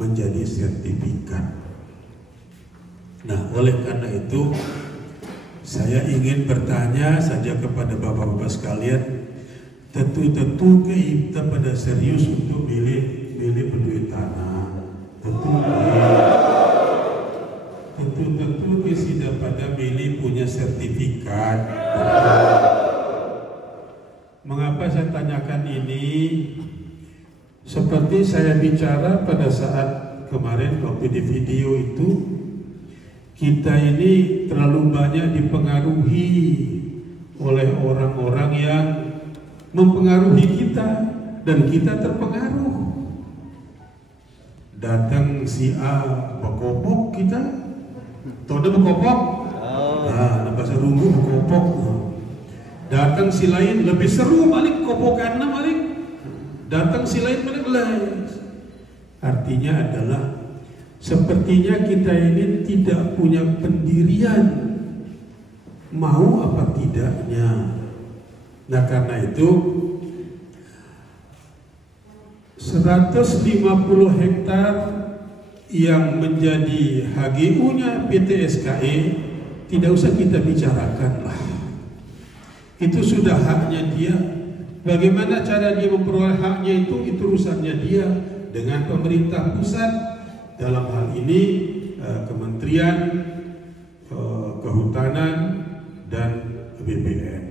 menjadi sertifikat. Nah, oleh karena itu saya ingin bertanya saja kepada bapak-bapak sekalian, tentu kita pada serius untuk milih penduit tanah, tentu kita pada milih punya sertifikat. Mengapa saya tanyakan ini? Seperti saya bicara pada saat kemarin waktu di video itu, kita ini terlalu banyak dipengaruhi oleh orang-orang yang mempengaruhi kita dan kita terpengaruh. Datang si A bekopok kita, tahu ada bekopok? Nah, bahasa Rungu bekopok. Datang si lain lebih seru balik kopokannya balik. Datang si lain balik lain. Artinya adalah sepertinya kita ini tidak punya pendirian, mau apa tidaknya. Nah, karena itu 150 hektar yang menjadi HGU-nya PT SKE tidak usah kita bicarakan lah. Itu sudah haknya dia. Bagaimana cara dia memperoleh haknya itu urusannya dia dengan pemerintah pusat, dalam hal ini Kementerian Kehutanan dan BPN.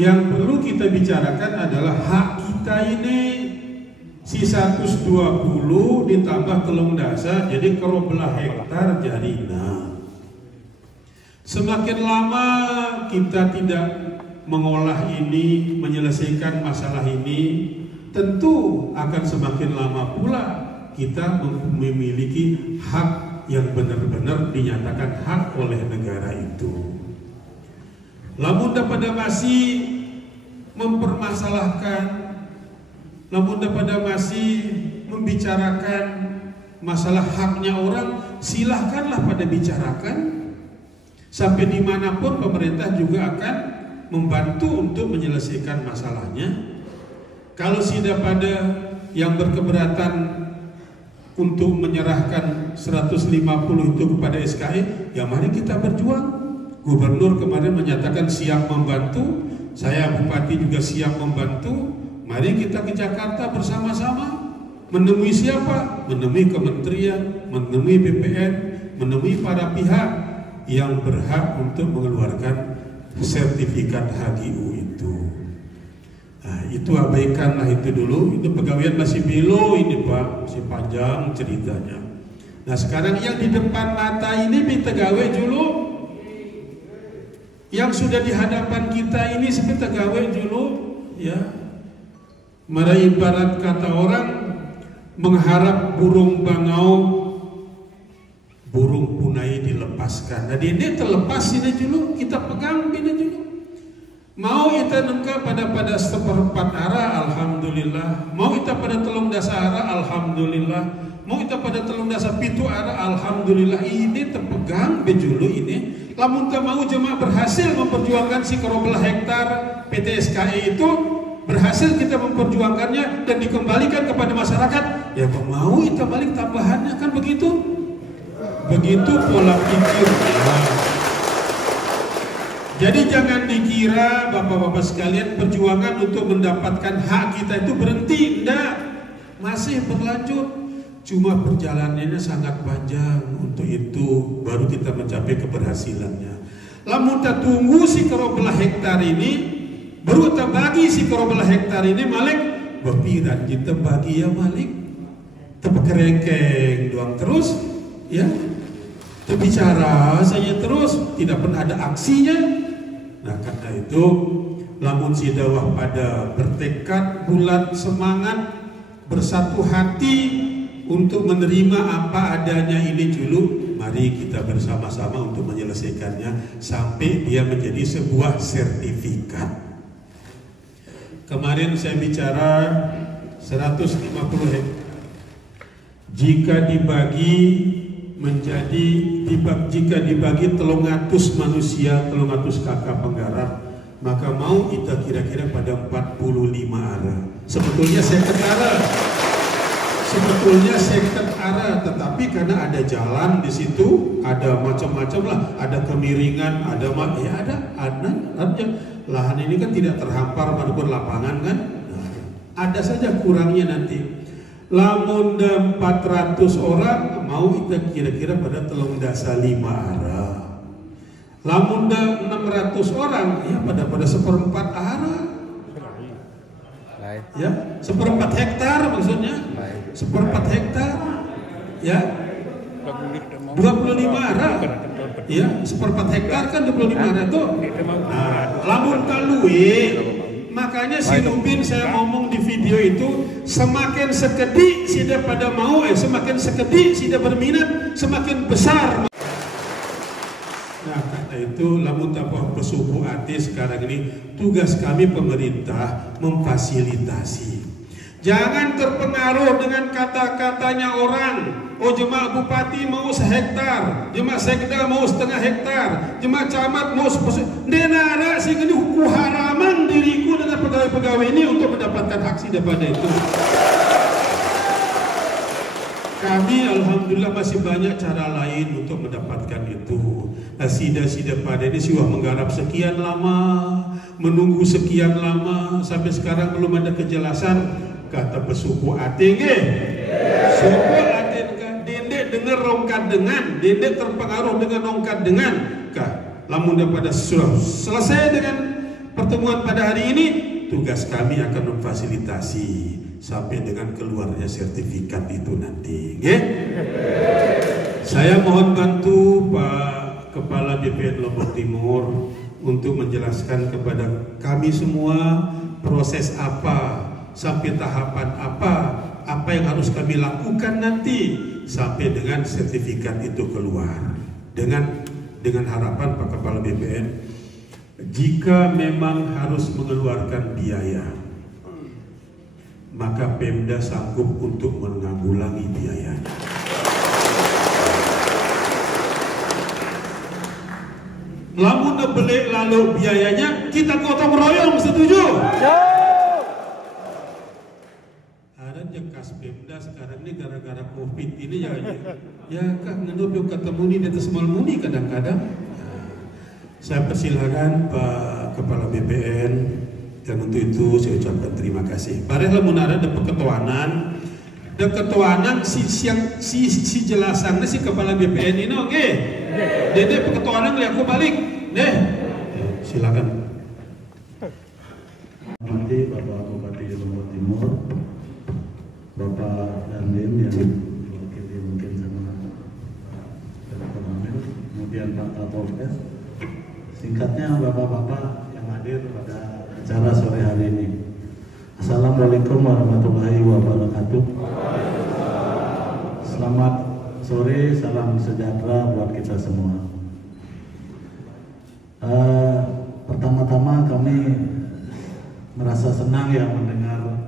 Yang perlu kita bicarakan adalah hak kita ini. Si 120 ditambah telung dasa jadi 12 hektar jarina. Semakin lama kita tidak mengolah ini, menyelesaikan masalah ini, tentu akan semakin lama pula kita memiliki hak yang benar-benar dinyatakan hak oleh negara itu. Namun pada masih mempermasalahkan, namun pada masih membicarakan masalah haknya orang, silahkanlah pada bicarakan. Sampai dimanapun pemerintah juga akan membantu untuk menyelesaikan masalahnya. Kalau sudah pada yang berkeberatan untuk menyerahkan 150 itu kepada SKE, ya mari kita berjuang. Gubernur kemarin menyatakan siap membantu, saya Bupati juga siap membantu. Mari kita ke Jakarta bersama-sama. Menemui siapa? Menemui kementerian, menemui BPN, menemui para pihak yang berhak untuk mengeluarkan sertifikat HGU itu. Nah, itu abaikanlah itu dulu. Itu pegawaian masih belo ini Pak, masih panjang ceritanya. Nah, sekarang yang di depan mata ini pegawai dulu. Yang sudah di hadapan kita ini seperti pegawai dulu, ya. Mari ibarat kata orang mengharap burung bangau, burung punai dilepaskan. Nah, ini terlepas ini dulu, kita pegang ini dulu. Mau kita nengka pada seperempat arah, alhamdulillah. Mau kita pada telung dasa arah, alhamdulillah. Mau kita pada telung dasa pitu arah, alhamdulillah. Ini terpegang bejulu ini. Lamun tak mau jemaah berhasil memperjuangkan si 12 hektar PT SKE itu, berhasil kita memperjuangkannya dan dikembalikan kepada masyarakat. Ya mau kita balik tambahannya, kan begitu? Begitu pola pikirnya. Jadi jangan dikira bapak-bapak sekalian perjuangan untuk mendapatkan hak kita itu berhenti. Tidak, masih berlanjut. Cuma perjalanannya sangat panjang. Untuk itu baru kita mencapai keberhasilannya. Lamun kita tunggu si 12 hektar ini, baru kita bagi si 12 hektar ini malik berpiran kita bagi ya malik terkerengkeng doang terus, ya. Terbicara saja terus, tidak pernah ada aksinya. Nah, karena itu lamun si dawah pada bertekad bulat semangat bersatu hati untuk menerima apa adanya ini dulu, mari kita bersama-sama untuk menyelesaikannya sampai dia menjadi sebuah sertifikat. Kemarin saya bicara 150 hektar. Jika dibagi menjadi jika dibagi 300 manusia, 300 kakak penggarap, maka mau kita kira-kira pada 45 arah. Sebetulnya saya ketara sebetulnya second arah, tetapi karena ada jalan di situ, ada macam-macam lah, ada kemiringan, ada lahan ini kan tidak terhampar maupun lapangan kan, ada saja kurangnya nanti. Lamun 400 orang mau kita kira-kira pada telung dasa 5 arah. Lamun 600 orang ya pada seperempat arah. Ya, seperempat hektar maksudnya. Seperempat hektar. Ya. 25 arah. Ya, seperempat hektar kan 25 arah tuh. Nah, lamun kaluwe, makanya si Nubin saya ngomong di video itu, semakin sekedi sida pada mau, semakin sekedi sida berminat, semakin besar. Nah, karena itu lamun tapah bersuku hati sekarang ini tugas kami pemerintah memfasilitasi. Jangan terpengaruh dengan kata-katanya orang. Oh, jemaah bupati mau sehektar, jemaah sekda mau setengah hektar, jemaah camat mau denara sehingga ini haraman diriku dengan pegawai-pegawai ini untuk mendapatkan aksi daripada itu. Kami alhamdulillah masih banyak cara lain untuk mendapatkan itu. Nah, sida-sida pada ini sudah menggarap sekian lama, menunggu sekian lama, sampai sekarang belum ada kejelasan. Kata pesuku ating suku ating dendek dengar rongkat dengan, dendek terpengaruh dengan rongkat dengan kah. Lamun daripada sudah selesai dengan pertemuan pada hari ini, tugas kami akan memfasilitasi sampai dengan keluarnya sertifikat itu nanti. Saya mohon bantu Pak Kepala BPN Lombok Timur untuk menjelaskan kepada kami semua proses apa, sampai tahapan apa yang harus kami lakukan nanti sampai dengan sertifikat itu keluar. Dengan harapan Pak Kepala BPN, jika memang harus mengeluarkan biaya, maka Pemda sanggup untuk menanggulangi biayanya. Lamun beli lalu biayanya kita gotong royong, setuju? Kas Pemda sekarang ini gara-gara COVID ini ya kan ngendop ketemu di atas mal muni kadang-kadang. Saya persilakan Pak Kepala BPN, dan untuk itu saya ucapkan terima kasih. Baranglah munara ada keketuanan si jelasannya si Kepala BPN ini oke. Dede keketuanan lihat aku balik deh. Silakan. Nanti Bapak Bupati Lombok Timur, Bapak Dandim yang diwakili mungkin sama Direktur Amil, kemudian Pak Kapolres, singkatnya Bapak-Bapak yang hadir pada acara sore hari ini. Assalamualaikum warahmatullahi wabarakatuh. Selamat sore, salam sejahtera buat kita semua. Pertama-tama kami merasa senang ya mendengar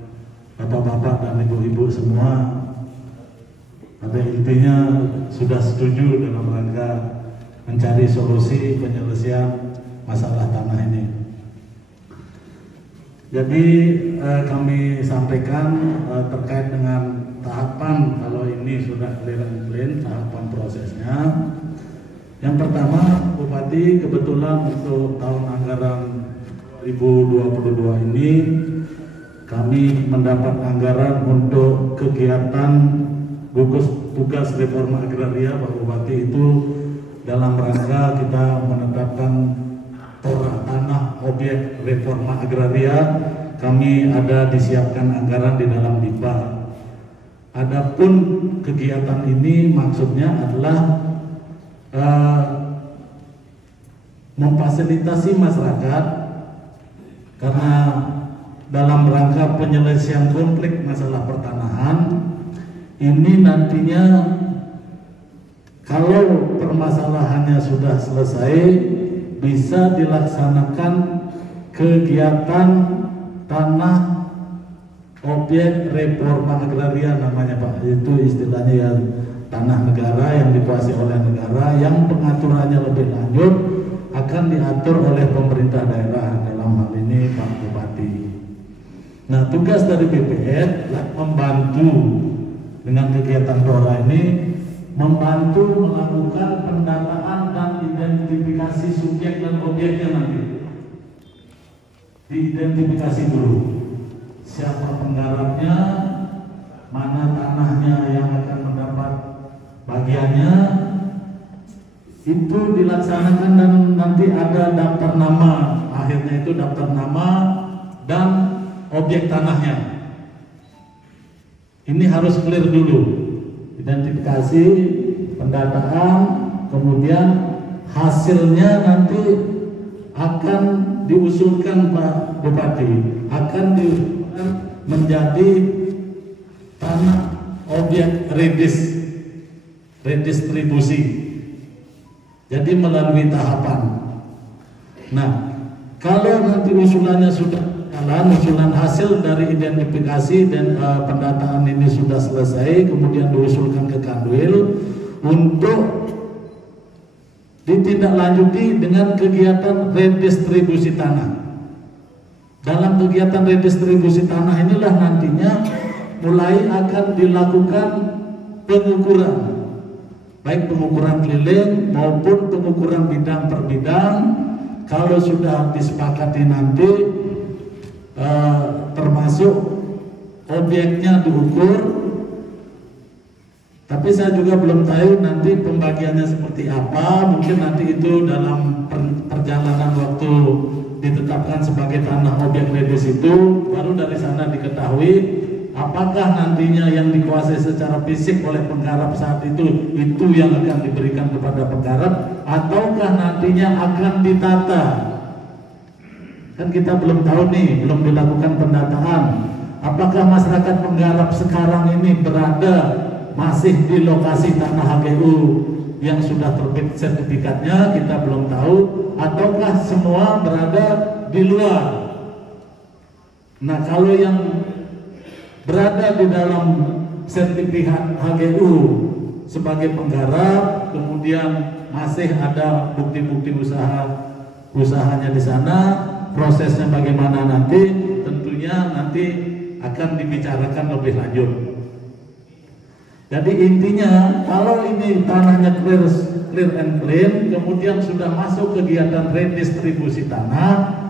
Bapak-bapak dan ibu-ibu semua pada intinya sudah setuju dalam rangka mencari solusi penyelesaian masalah tanah ini. Jadi kami sampaikan terkait dengan tahapan, kalau ini sudah clear tahapan prosesnya. Yang pertama, Bupati kebetulan untuk tahun anggaran 2022 ini kami mendapat anggaran untuk kegiatan gugus tugas reforma agraria Pak Bupati, itu dalam rangka kita menetapkan tanah objek reforma agraria. Kami ada disiapkan anggaran di dalam DIPA. Adapun kegiatan ini maksudnya adalah memfasilitasi masyarakat karena dalam rangka penyelesaian konflik masalah pertanahan ini nantinya kalau permasalahannya sudah selesai bisa dilaksanakan kegiatan tanah objek reforma agraria namanya Pak, itu istilahnya yang tanah negara yang dikuasai oleh negara yang pengaturannya lebih lanjut akan diatur oleh pemerintah daerah, dalam hal ini Pak Bupati. Nah, tugas dari BPN membantu dengan kegiatan DORA ini membantu melakukan pendataan dan identifikasi subjek dan objeknya nanti. Diidentifikasi dulu siapa penggarapnya, mana tanahnya yang akan mendapat bagiannya, itu dilaksanakan dan nanti ada daftar nama, akhirnya itu daftar nama dan objek tanahnya. Ini harus clear dulu, identifikasi, pendataan, kemudian hasilnya nanti akan diusulkan Pak Bupati, akan diusulkan menjadi tanah objek redistribusi. Jadi melalui tahapan. Nah, kalau nanti usulannya sudah jalan, usulan hasil dari identifikasi dan pendataan ini sudah selesai, kemudian diusulkan ke Kanwil untuk ditindaklanjuti dengan kegiatan redistribusi tanah. Dalam kegiatan redistribusi tanah inilah nantinya mulai akan dilakukan pengukuran, baik pengukuran keliling maupun pengukuran bidang per bidang. Kalau sudah disepakati nanti termasuk objeknya diukur, tapi saya juga belum tahu nanti pembagiannya seperti apa. Mungkin nanti itu dalam perjalanan waktu ditetapkan sebagai tanah objek redis itu baru dari sana diketahui apakah nantinya yang dikuasai secara fisik oleh penggarap saat itu yang akan diberikan kepada penggarap, ataukah nantinya akan ditata. Kan kita belum tahu nih, belum dilakukan pendataan. Apakah masyarakat penggarap sekarang ini berada masih di lokasi tanah HGU yang sudah terbit sertifikatnya, kita belum tahu, ataukah semua berada di luar. Nah, kalau yang berada di dalam sertifikat HGU sebagai penggarap, kemudian masih ada bukti-bukti usahanya di sana, prosesnya bagaimana nanti, tentunya nanti akan dibicarakan lebih lanjut. Jadi intinya kalau ini tanahnya clear and clean, kemudian sudah masuk kegiatan redistribusi tanah,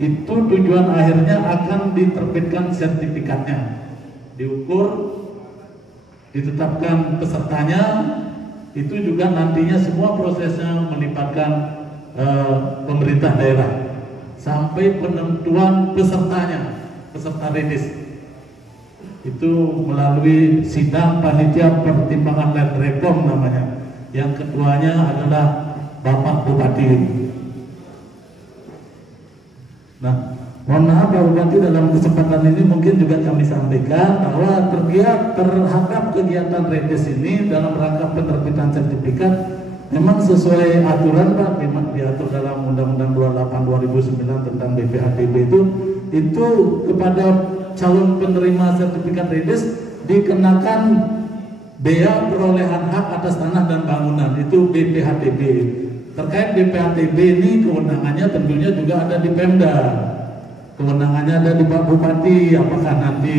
itu tujuan akhirnya akan diterbitkan sertifikatnya, diukur, ditetapkan pesertanya. Itu juga nantinya semua prosesnya melibatkan pemerintah daerah sampai penentuan pesertanya, peserta redis itu melalui sidang panitia pertimbangan land reform namanya, yang ketuanya adalah Bapak Bupati. Nah, mohon maaf Pak Bupati, dalam kesempatan ini mungkin juga kami sampaikan bahwa terhadap kegiatan redis ini dalam rangka penerbitan sertifikat memang sesuai aturan Pak, memang diatur dalam Undang-Undang 28/2009 tentang BPHTB itu kepada calon penerima sertifikat redis dikenakan bea perolehan hak atas tanah dan bangunan, itu BPHTB. Terkait BPHTB ini kewenangannya tentunya juga ada di Pemda, kewenangannya ada di Pak Bupati. Apakah nanti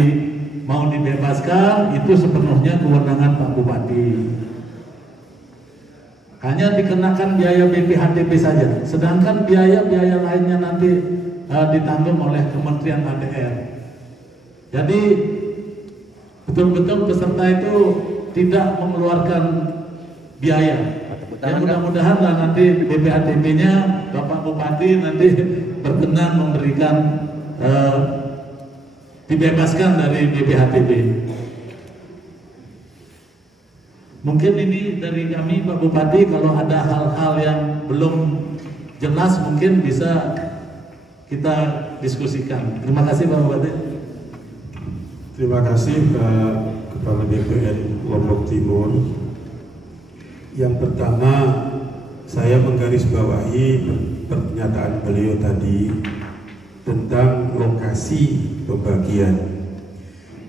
mau dibebaskan, itu sepenuhnya kewenangan Pak Bupati. Hanya dikenakan biaya BPHTB saja, sedangkan biaya-biaya lainnya nanti ditanggung oleh Kementerian ATR. Jadi betul-betul peserta itu tidak mengeluarkan biaya. Ya mudah-mudahan lah nanti BPHTB-nya Bapak Bupati nanti berkenan memberikan dibebaskan dari BPHTB. Mungkin ini dari kami Pak Bupati, kalau ada hal-hal yang belum jelas mungkin bisa kita diskusikan. Terima kasih Pak Bupati. Terima kasih Pak Kepala BPN Lombok Timur. Yang pertama, saya menggarisbawahi pernyataan beliau tadi tentang lokasi pembagian.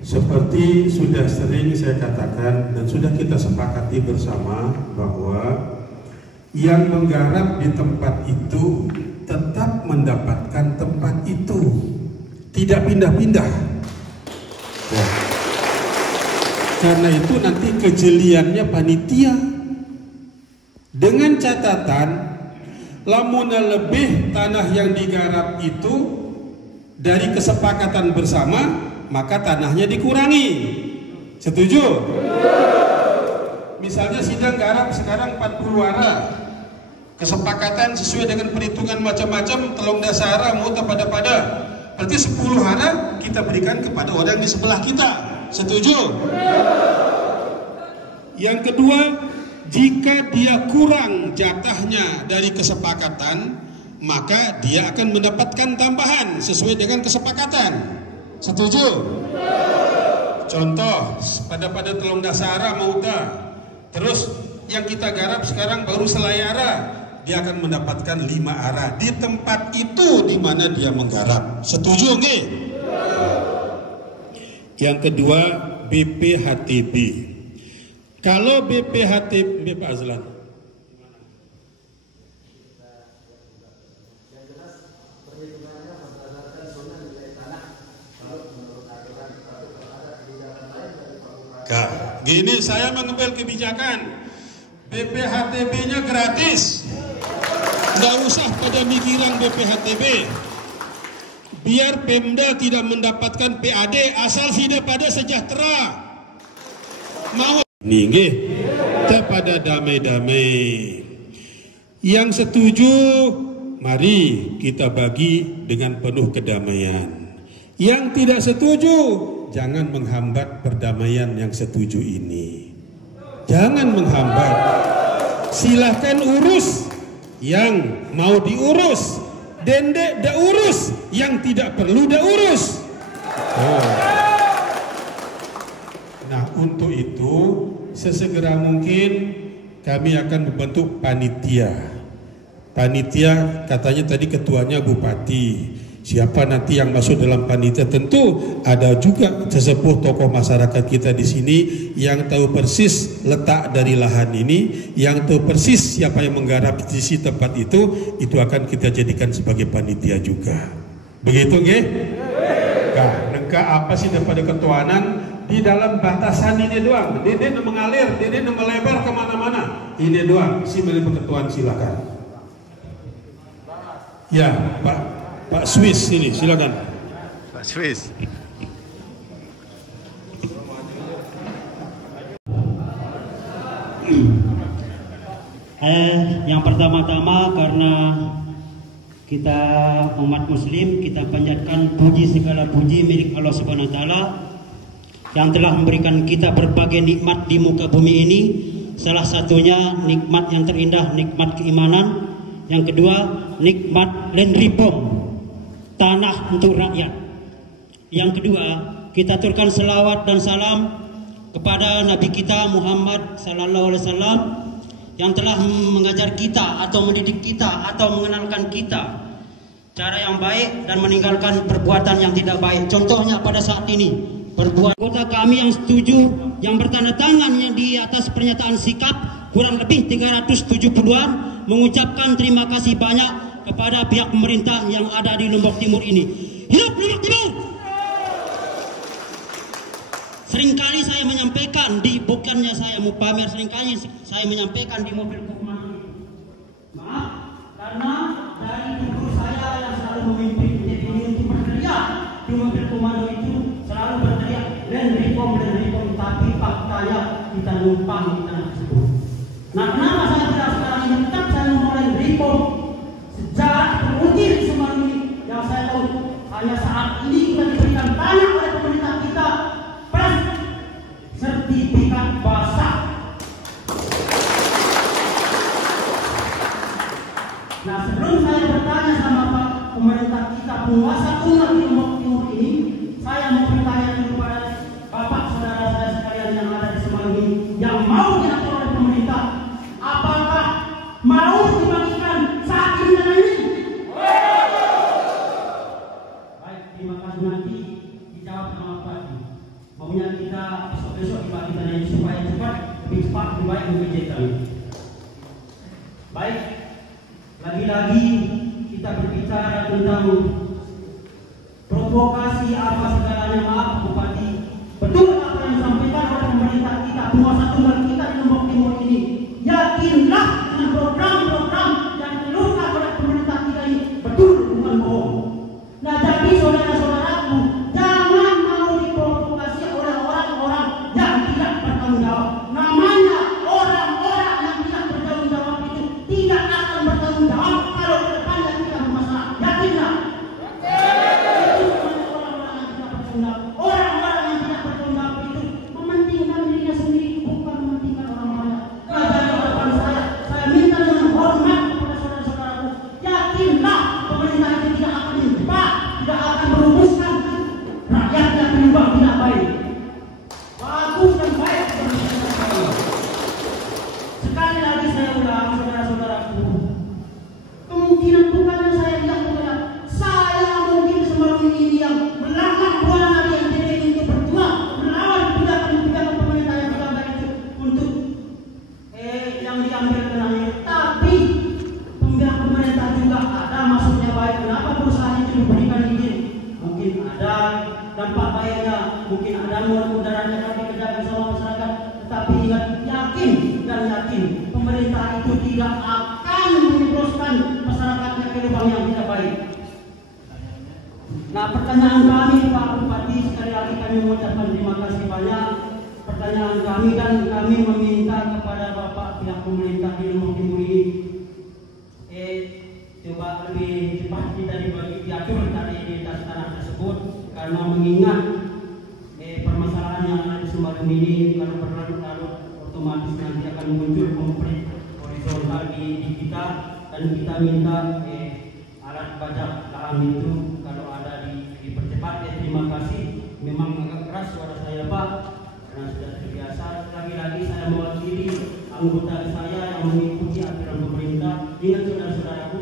Seperti sudah sering saya katakan dan sudah kita sepakati bersama bahwa yang menggarap di tempat itu tetap mendapatkan tempat itu, tidak pindah-pindah. Karena itu nanti kejeliannya panitia. Dengan catatan, lamun lebih tanah yang digarap itu dari kesepakatan bersama, maka tanahnya dikurangi. Setuju? Misalnya sidang garap sekarang 40 ara. Kesepakatan sesuai dengan perhitungan macam-macam, telung dasara mau pada. Berarti 10 ara kita berikan kepada orang di sebelah kita. Setuju? Yang kedua, jika dia kurang jatahnya dari kesepakatan, maka dia akan mendapatkan tambahan sesuai dengan kesepakatan. Setuju? Contoh, pada telung dasara mau terus yang kita garap sekarang baru selayara, dia akan mendapatkan 5 ara di tempat itu di mana dia menggarap. Setuju nggih? Yang kedua, BPHTB. Kalau BPHTB, Pak Azlan, gini saya mengambil kebijakan, BPHTB-nya gratis, nggak usah pada mikiran BPHTB. Biar Pemda tidak mendapatkan PAD asal tidak pada sejahtera. Mau nih, kepada damai-damai. Yang setuju, mari kita bagi dengan penuh kedamaian. Yang tidak setuju, jangan menghambat perdamaian yang setuju ini. Jangan menghambat. Silahkan urus yang mau diurus. Dende dah urus, yang tidak perlu dah urus. Nah, untuk itu sesegera mungkin kami akan membentuk panitia. Panitia katanya tadi ketuanya bupati. Siapa nanti yang masuk dalam panitia? Tentu ada juga sesepuh tokoh masyarakat kita di sini yang tahu persis letak dari lahan ini, yang tahu persis siapa yang menggarap di sisi tempat itu akan kita jadikan sebagai panitia juga. Begitu nggih? Nah, nengka apa sih daripada ketuanan di dalam batasan ini doang. Dede mengalir, dede melebar kemana-mana. Ini doang. Si milik ketuaan silakan. Ya, Pak Swiss ini, silakan. Pak Swiss. Yang pertama-tama karena kita umat muslim, kita panjatkan puji segala puji milik Allah Subhanahu wa taala yang telah memberikan kita berbagai nikmat di muka bumi ini. Salah satunya nikmat yang terindah, nikmat keimanan. Yang kedua, nikmat land reform, tanah untuk rakyat. Yang kedua, kita aturkan selawat dan salam kepada Nabi kita Muhammad sallallahu alaihi wasallam yang telah mengajar kita atau mendidik kita atau mengenalkan kita cara yang baik dan meninggalkan perbuatan yang tidak baik. Contohnya pada saat ini, perbuatan anggota kami yang setuju yang bertanda tangan yang di atas pernyataan sikap kurang lebih 370-an mengucapkan terima kasih banyak kepada pihak pemerintah yang ada di Lombok Timur ini. Hidup Lombok Timur! Seringkali saya menyampaikan bukannya saya mau pamer, seringkali saya menyampaikan di mobil komando. Maaf, karena dari dulu saya yang selalu memimpin ini untuk berteriak di mobil komando itu selalu berteriak dan reform, tapi faktanya kita numpang di tanah tersebut. Nah, kenapa saya tidak sekarang ini tetap saya memulai reform sejak teruji semua ini yang saya tahu hanya saat ini kita diberikan tanah oleh pemerintah kita plus sertifikat basah. Nah, sebelum saya bertanya sama Pak pemerintah kita penguasa tunggal di Lombok Timur ini, saya mau bertanya kepada Bapak saudara saya sekalian yang ada di Semanggi yang mau diatur oleh pemerintah, apakah mau dibagikan saat ini dan ini? Baik, terima kasih, nanti dijawab sama Pak. Maunya kita besok dibagi dan ini supaya cepat, lebih cepat, lebih baik mengerjakan kami. Baik, lagi-lagi kita berbicara tentang provokasi apa segalanya. Maaf Bupati, betul apa yang disampaikan oleh pemerintah dan mudah-mudahan akan dikerjakan bersama masyarakat. Tetapi ingat, yakin pemerintah itu tidak akan menjebloskan masyarakatnya ke lubang yang tidak baik. Nah, pertanyaan kami Pak Bupati, sekali lagi kami mengucapkan terima kasih banyak. Pertanyaan kami dan kami meminta kepada Bapak pihak pemerintah di Lombok Timur ini, coba lebih cepat kita diatur dari identitas tanah tersebut, karena mengingat permasalahan yang ada di Sembalun ini kalau berlarut-larut otomatis nanti akan muncul konflik horizontal di kita, dan kita minta alat bajak lahan itu kalau ada dipercepat. Terima kasih. Memang agak keras suara saya Pak, karena sudah terbiasa. Lagi-lagi saya mewakili anggota saya yang mengikuti aturan pemerintah. Ingat saudara-saudaraku,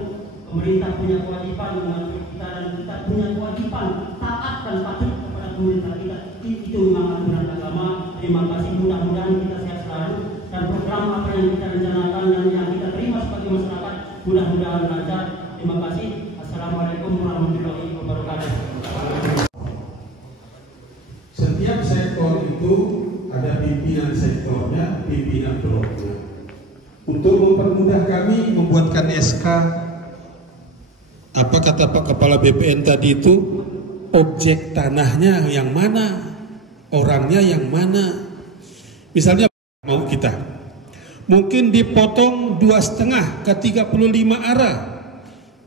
pemerintah punya kewajiban mengatur kita dan kita punya kewajiban taat dan patuh kepada pemerintah kita. Itu memang aturan agama. Terima kasih, mudah-mudahan kita sehat selalu dan program apa yang kita rencanakan yang kita terima sebagai masyarakat mudah-mudahan lancar. Terima kasih. Assalamualaikum warahmatullahi wabarakatuh. Setiap sektor itu ada pimpinan sektornya, pimpinan bloknya. Untuk mempermudah kami membuatkan SK, apa kata Pak Kepala BPN tadi itu, objek tanahnya yang mana, orangnya yang mana. Misalnya mau kita, mungkin dipotong 2,5 ke 35 arah,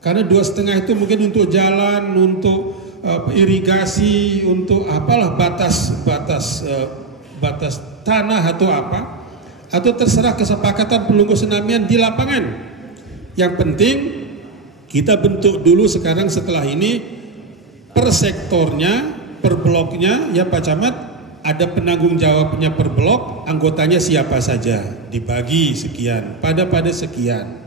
karena 2,5 itu mungkin untuk jalan, untuk irigasi, untuk apalah batas tanah atau apa, atau terserah kesepakatan pelunggu senamian di lapangan. Yang penting kita bentuk dulu sekarang setelah ini per sektornya, per bloknya ya Pak Camat, ada penanggung jawabnya per blok, anggotanya siapa saja, dibagi sekian, pada sekian.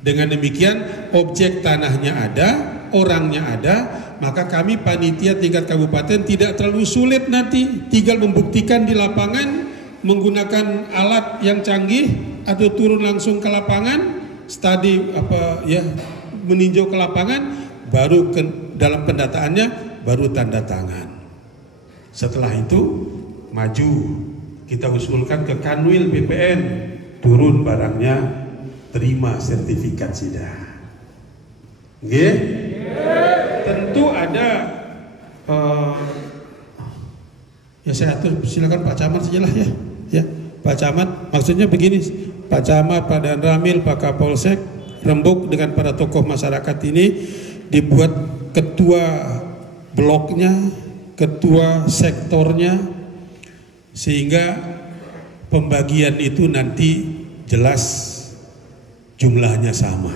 Dengan demikian objek tanahnya ada, orangnya ada, maka kami panitia tingkat kabupaten tidak terlalu sulit nanti, tinggal membuktikan di lapangan menggunakan alat yang canggih atau turun langsung ke lapangan, studi meninjau ke lapangan, baru dalam pendataannya baru tanda tangan. Setelah itu maju, kita usulkan ke Kanwil BPN, turun barangnya, terima sertifikat SIDA. Nggih? Tentu ada ya saya atur, silakan Pak Camat sajalah ya. Ya, Pak Camat, maksudnya begini, Pak Camat, Pak Dan Ramil, Pak Kapolsek, rembuk dengan para tokoh masyarakat ini, dibuat ketua bloknya, ketua sektornya, sehingga pembagian itu nanti jelas jumlahnya sama.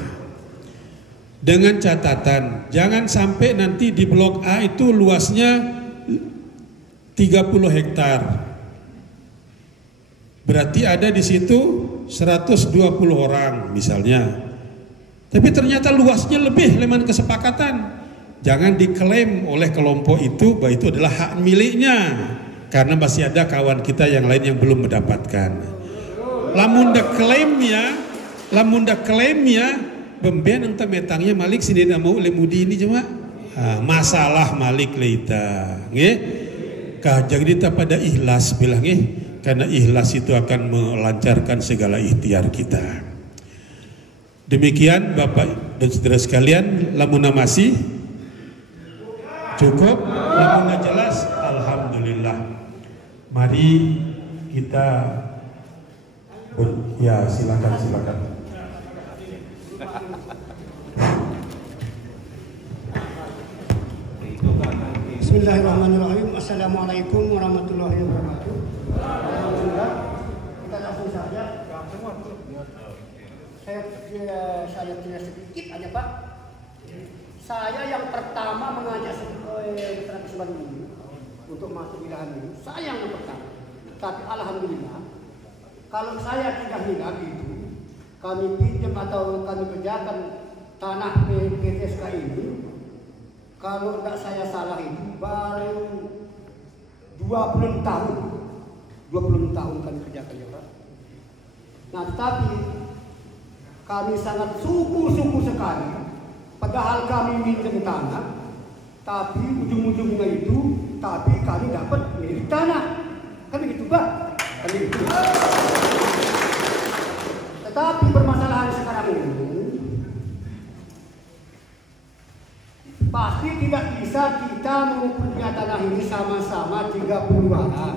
Dengan catatan jangan sampai nanti di blok A itu luasnya 30 hektar. Berarti ada di situ 120 orang misalnya. Tapi ternyata luasnya lebih leman kesepakatan. Jangan diklaim oleh kelompok itu bahwa itu adalah hak miliknya, karena masih ada kawan kita yang lain yang belum mendapatkan. Lamun da klaim ya bemben entah metangnya Malik sini tidak mau lemudi ini cuma masalah Malik leita nggih kajang kita pada ikhlas bilang karena ikhlas itu akan melancarkan segala ikhtiar kita. Demikian Bapak dan saudara sekalian, lamun masih cukup, lamun jelas, alhamdulillah. Mari kita ya silakan. Bismillahirrahmanirrahim. Assalamualaikum warahmatullahi wabarakatuh. Alhamdulillah, kita langsung saja. Saya punya sedikit aja Pak. Saya yang pertama mengajak Sembalun ini untuk masuk di lahan ini. Saya yang pertama. Tapi alhamdulillah, kalau saya tidak hilang itu, kami pinjam atau kami kerjakan tanah PTSK ini, kalau tidak saya salah itu baru 20 tahun. 20 tahun kami kerjakan ya Pak. Nah tetapi kami sangat syukur sekali, padahal kami minjem tanah, tapi ujung-ujungnya itu tapi kami dapat milik tanah. Kan begitu Pak? Kan begitu. Tetapi permasalahan sekarang ini pasti tidak bisa kita mengukurnya tanah ini sama-sama 30 arah.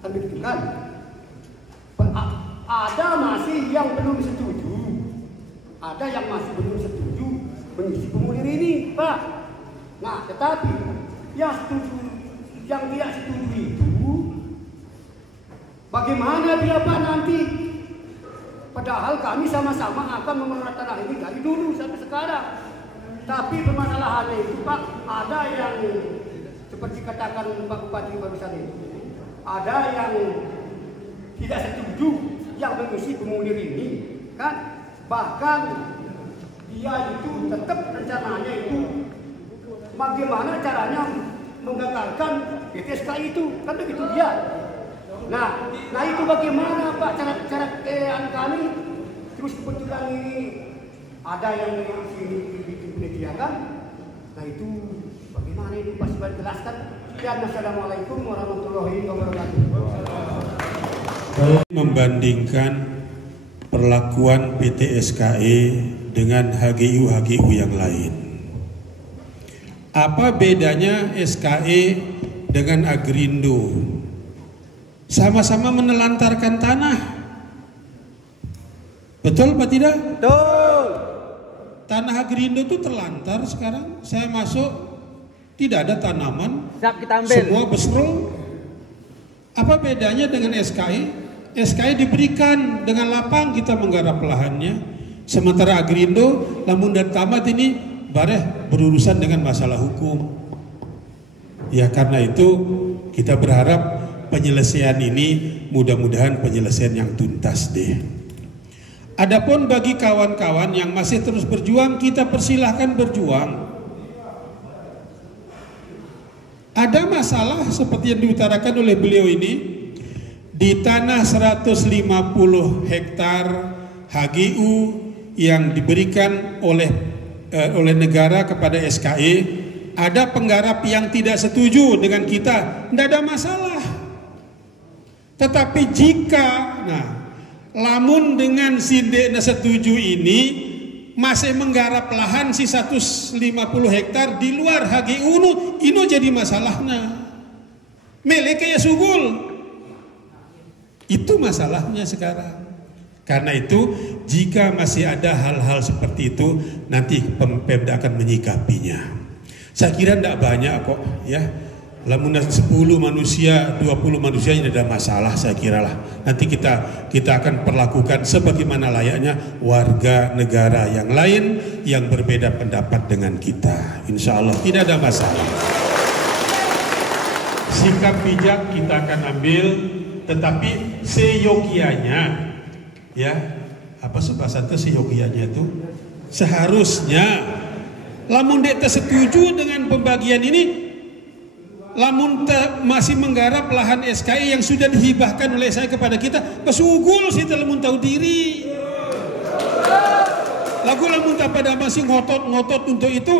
Kan begitu kan? Ada masih yang belum setuju, ada yang masih belum setuju mengisi formulir ini, Pak. Nah, tetapi yang setuju, yang tidak setuju itu, bagaimana dia Pak nanti? Padahal kami sama-sama akan mengelola tanah ini dari dulu sampai sekarang. Tapi permasalahannya itu Pak, ada yang seperti katakan Pak Bupati barusan itu, ada yang tidak setuju yang mengisi formulir ini, kan? Bahkan dia itu tetap rencananya itu bagaimana caranya menggagalkan PTSK itu, kan begitu dia. Nah itu bagaimana Pak cara kami? Terus kebetulan ini ada yang dibikin, nah itu bagaimana ini pasti jelaskan. Dan assalamualaikum warahmatullahi wabarakatuh. Membandingkan perlakuan PT SKE dengan HGU yang lain. Apa bedanya SKE dengan Agrindo? Sama-sama menelantarkan tanah. Betul Pak tidak? Betul. Tanah Agrindo itu terlantar sekarang. Saya masuk tidak ada tanaman. Siap kita ambil. Semua besrol. Apa bedanya dengan SKE? SKE diberikan dengan lapang kita menggarap lahannya. Sementara Agrindo, lamun dan tamat ini bareh berurusan dengan masalah hukum. Ya karena itu kita berharap penyelesaian ini mudah-mudahan penyelesaian yang tuntas deh. Adapun bagi kawan-kawan yang masih terus berjuang, kita persilahkan berjuang. Ada masalah seperti yang diutarakan oleh beliau ini. Di tanah 150 hektar HGU yang diberikan oleh negara kepada SKE, ada penggarap yang tidak setuju dengan kita, tidak ada masalah. Tetapi jika, lamun dengan sindekna setuju ini masih menggarap lahan si 150 hektar di luar HGU ini jadi masalahnya. Meleke ya sugul. Itu masalahnya sekarang. Karena itu jika masih ada hal-hal seperti itu nanti Pemda akan menyikapinya. Saya kira tidak banyak kok ya. Lamun 10 manusia, 20 manusia tidak ada masalah saya kira lah. Nanti kita akan perlakukan sebagaimana layaknya warga negara yang lain yang berbeda pendapat dengan kita. Insya Allah tidak ada masalah. Sikap bijak kita akan ambil, tetapi seyogianya ya, apa bahasa itu seyogianya itu seharusnya lamun dek setuju dengan pembagian ini, lamun masih menggarap lahan SKI yang sudah dihibahkan oleh saya kepada kita, pesugul sih lamun tahu diri. Lagu lamun tak pada masih ngotot untuk itu,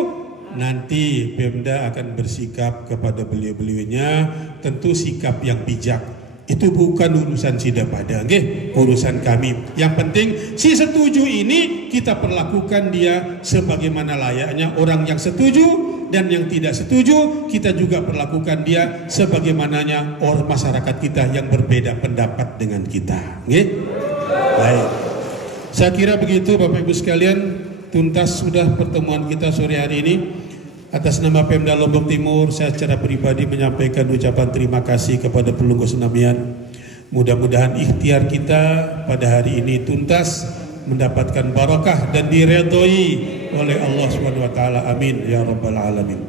nanti Pemda akan bersikap kepada beliau-beliaunya, tentu sikap yang bijak. Itu bukan urusan Sidapada, urusan kami. Yang penting si setuju ini kita perlakukan dia sebagaimana layaknya orang yang setuju, dan yang tidak setuju kita juga perlakukan dia sebagaimananya orang masyarakat kita yang berbeda pendapat dengan kita. Baik. Saya kira begitu Bapak Ibu sekalian, tuntas sudah pertemuan kita sore hari ini. Atas nama Pemda Lombok Timur, saya secara pribadi menyampaikan ucapan terima kasih kepada Pelunggu Senamian. Mudah-mudahan ikhtiar kita pada hari ini tuntas, mendapatkan barakah dan diredhoi oleh Allah SWT. Amin ya rabbal alamin.